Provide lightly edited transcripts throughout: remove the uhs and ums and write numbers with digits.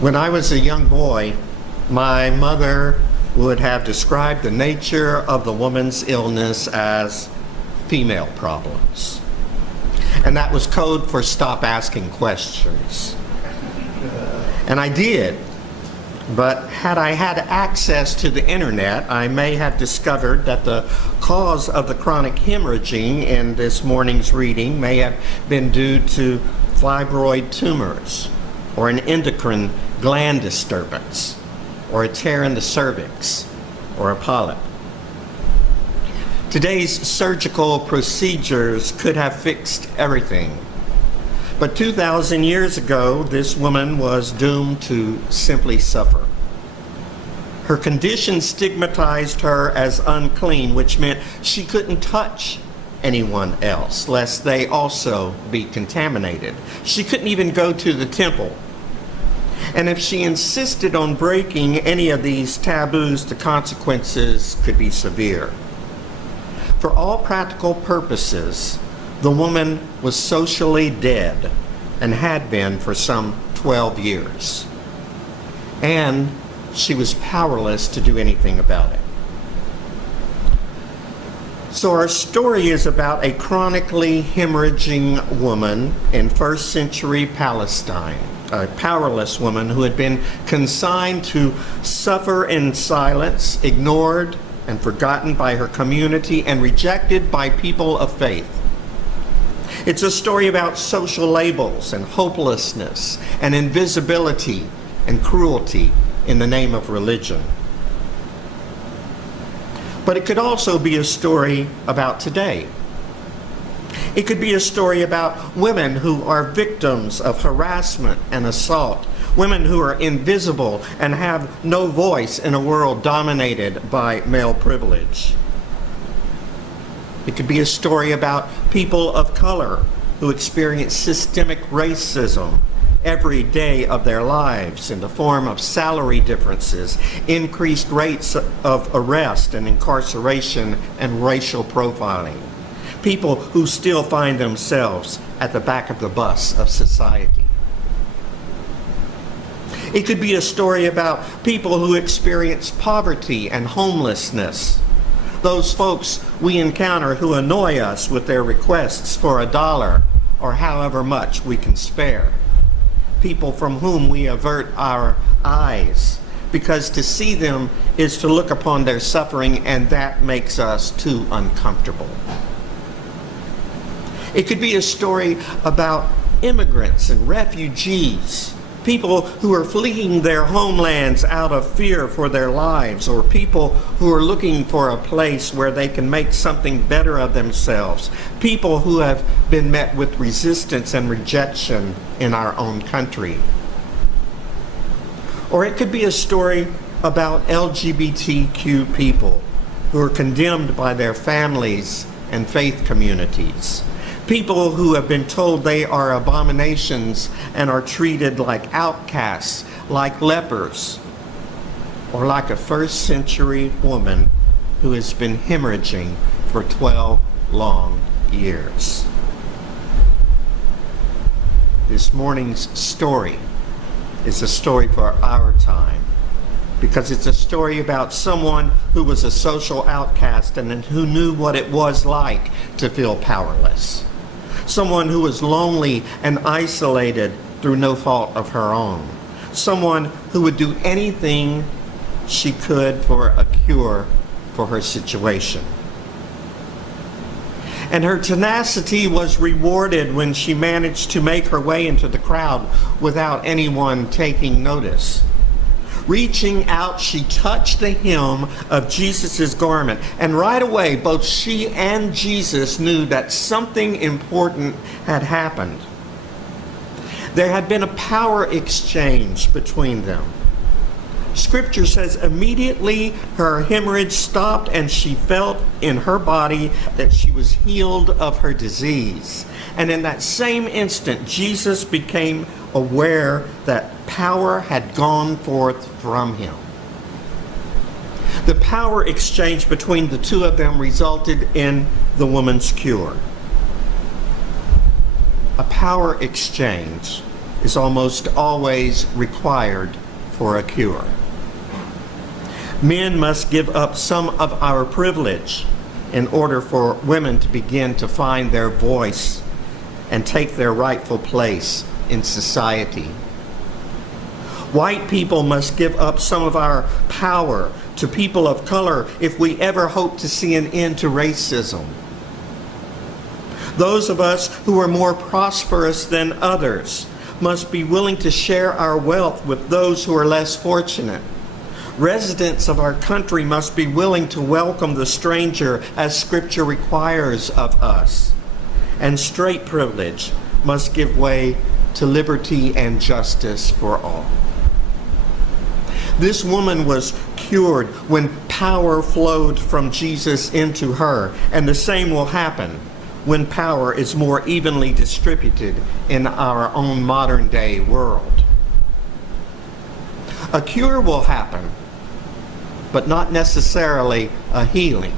When I was a young boy, my mother would have described the nature of the woman's illness as female problems. And that was code for stop asking questions. And I did. But had I had access to the internet, I may have discovered that the cause of the chronic hemorrhaging in this morning's reading may have been due to fibroid tumors, or an endocrine gland disturbance, or a tear in the cervix, or a polyp. Today's surgical procedures could have fixed everything. But 2,000 years ago, this woman was doomed to simply suffer. Her condition stigmatized her as unclean, which meant she couldn't touch anyone else, lest they also be contaminated. She couldn't even go to the temple. And if she insisted on breaking any of these taboos, the consequences could be severe. For all practical purposes, the woman was socially dead and had been for some 12 years. And she was powerless to do anything about it. So our story is about a chronically hemorrhaging woman in first century Palestine, a powerless woman who had been consigned to suffer in silence, ignored and forgotten by her community, and rejected by people of faith. It's a story about social labels and hopelessness and invisibility and cruelty in the name of religion. But it could also be a story about today. It could be a story about women who are victims of harassment and assault, women who are invisible and have no voice in a world dominated by male privilege. It could be a story about people of color who experience systemic racism every day of their lives in the form of salary differences, increased rates of arrest and incarceration, and racial profiling. People who still find themselves at the back of the bus of society. It could be a story about people who experience poverty and homelessness. Those folks we encounter who annoy us with their requests for $1 or however much we can spare. People from whom we avert our eyes, because to see them is to look upon their suffering, and that makes us too uncomfortable. It could be a story about immigrants and refugees, people who are fleeing their homelands out of fear for their lives, or people who are looking for a place where they can make something better of themselves, people who have been met with resistance and rejection in our own country. Or it could be a story about LGBTQ people who are condemned by their families and faith communities. People who have been told they are abominations and are treated like outcasts, like lepers, or like a first century woman who has been hemorrhaging for 12 long years. This morning's story is a story for our time, because it's a story about someone who was a social outcast and who knew what it was like to feel powerless. Someone who was lonely and isolated through no fault of her own. Someone who would do anything she could for a cure for her situation. And her tenacity was rewarded when she managed to make her way into the crowd without anyone taking notice. Reaching out, she touched the hem of Jesus' garment, and right away, both she and Jesus knew that something important had happened. There had been a power exchange between them. Scripture says immediately her hemorrhage stopped, and she felt in her body that she was healed of her disease. And in that same instant, Jesus became aware that power had gone forth from him. The power exchange between the two of them resulted in the woman's cure. A power exchange is almost always required for a cure. Men must give up some of our privilege in order for women to begin to find their voice and take their rightful place in society. White people must give up some of our power to people of color if we ever hope to see an end to racism. Those of us who are more prosperous than others must be willing to share our wealth with those who are less fortunate. Residents of our country must be willing to welcome the stranger as Scripture requires of us. And straight privilege must give way to liberty and justice for all. This woman was cured when power flowed from Jesus into her, and the same will happen when power is more evenly distributed in our own modern day world. A cure will happen, but not necessarily a healing.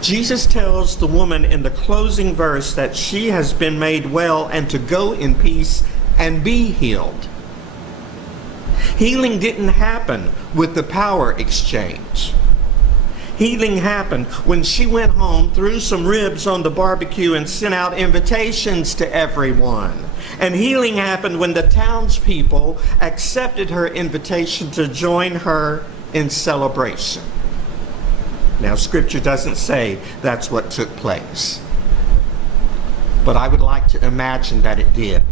Jesus tells the woman in the closing verse that she has been made well and to go in peace and be healed. Healing didn't happen with the power exchange. Healing happened when she went home, threw some ribs on the barbecue, and sent out invitations to everyone. And healing happened when the townspeople accepted her invitation to join her in celebration. Now, Scripture doesn't say that's what took place, but I would like to imagine that it did.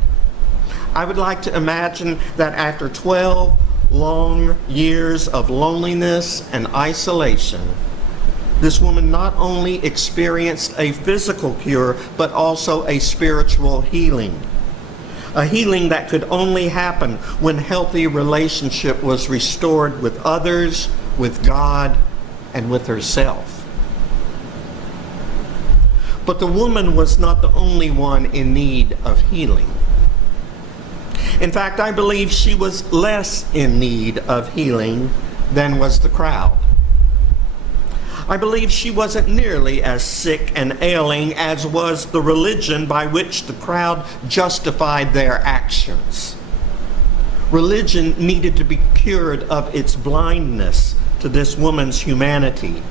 I would like to imagine that after 12 long years of loneliness and isolation, this woman not only experienced a physical cure, but also a spiritual healing. A healing that could only happen when healthy relationship was restored with others, with God, and with herself. But the woman was not the only one in need of healing. In fact, I believe she was less in need of healing than was the crowd. I believe she wasn't nearly as sick and ailing as was the religion by which the crowd justified their actions. Religion needed to be cured of its blindness to this woman's humanity.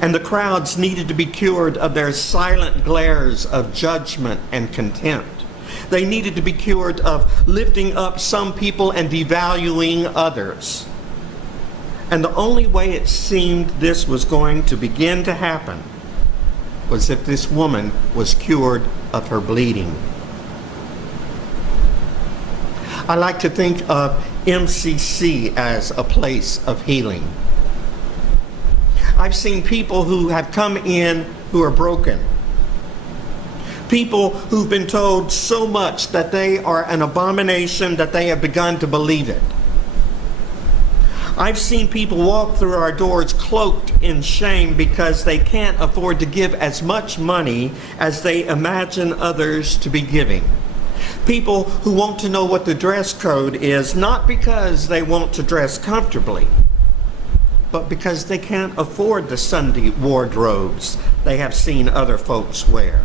And the crowds needed to be cured of their silent glares of judgment and contempt. They needed to be cured of lifting up some people and devaluing others. And the only way it seemed this was going to begin to happen was if this woman was cured of her bleeding. I like to think of MCC as a place of healing. I've seen people who have come in who are broken. People who've been told so much that they are an abomination that they have begun to believe it. I've seen people walk through our doors cloaked in shame because they can't afford to give as much money as they imagine others to be giving. People who want to know what the dress code is, not because they want to dress comfortably, but because they can't afford the Sunday wardrobes they have seen other folks wear.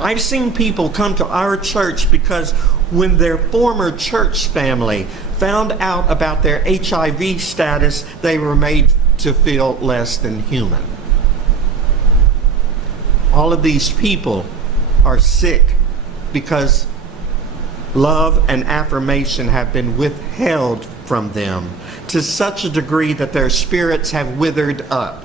I've seen people come to our church because when their former church family found out about their HIV status, they were made to feel less than human. All of these people are sick because love and affirmation have been withheld from them to such a degree that their spirits have withered up.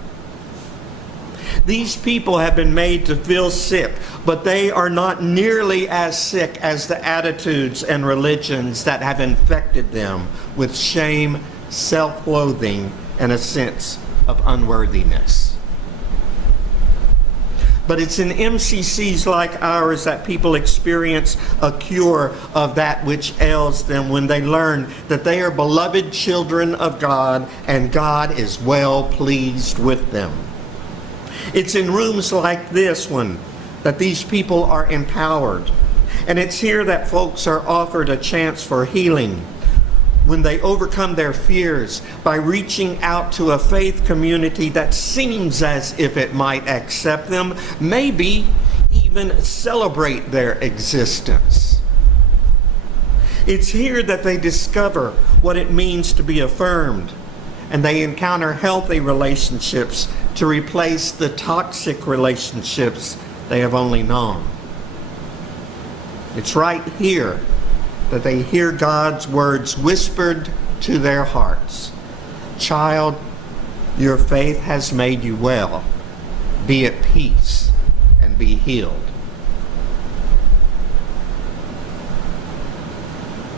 These people have been made to feel sick, but they are not nearly as sick as the attitudes and religions that have infected them with shame, self-loathing, and a sense of unworthiness. But it's in MCCs like ours that people experience a cure of that which ails them when they learn that they are beloved children of God and God is well pleased with them. It's in rooms like this one that these people are empowered. And it's here that folks are offered a chance for healing when they overcome their fears by reaching out to a faith community that seems as if it might accept them, maybe even celebrate their existence. It's here that they discover what it means to be affirmed, and they encounter healthy relationships to replace the toxic relationships they have only known. It's right here that they hear God's words whispered to their hearts. Child, your faith has made you well. Be at peace and be healed.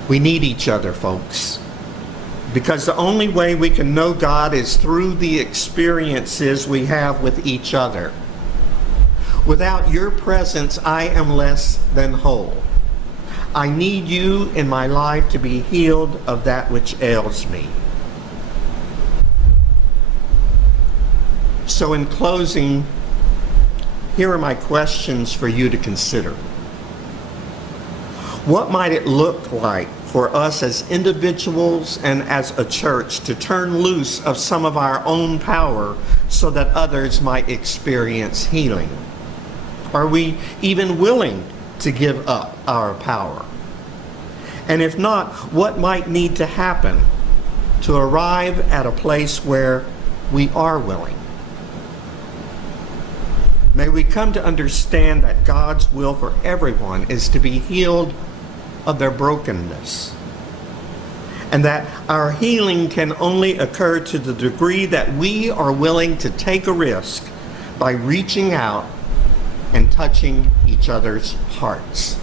We need each other, folks, because the only way we can know God is through the experiences we have with each other. Without your presence, I am less than whole. I need you in my life to be healed of that which ails me. So in closing, here are my questions for you to consider. What might it look like for us as individuals and as a church to turn loose of some of our own power so that others might experience healing? Are we even willing to give up our power? And if not, what might need to happen to arrive at a place where we are willing? May we come to understand that God's will for everyone is to be healed of their brokenness, and that our healing can only occur to the degree that we are willing to take a risk by reaching out and touching each other's hearts.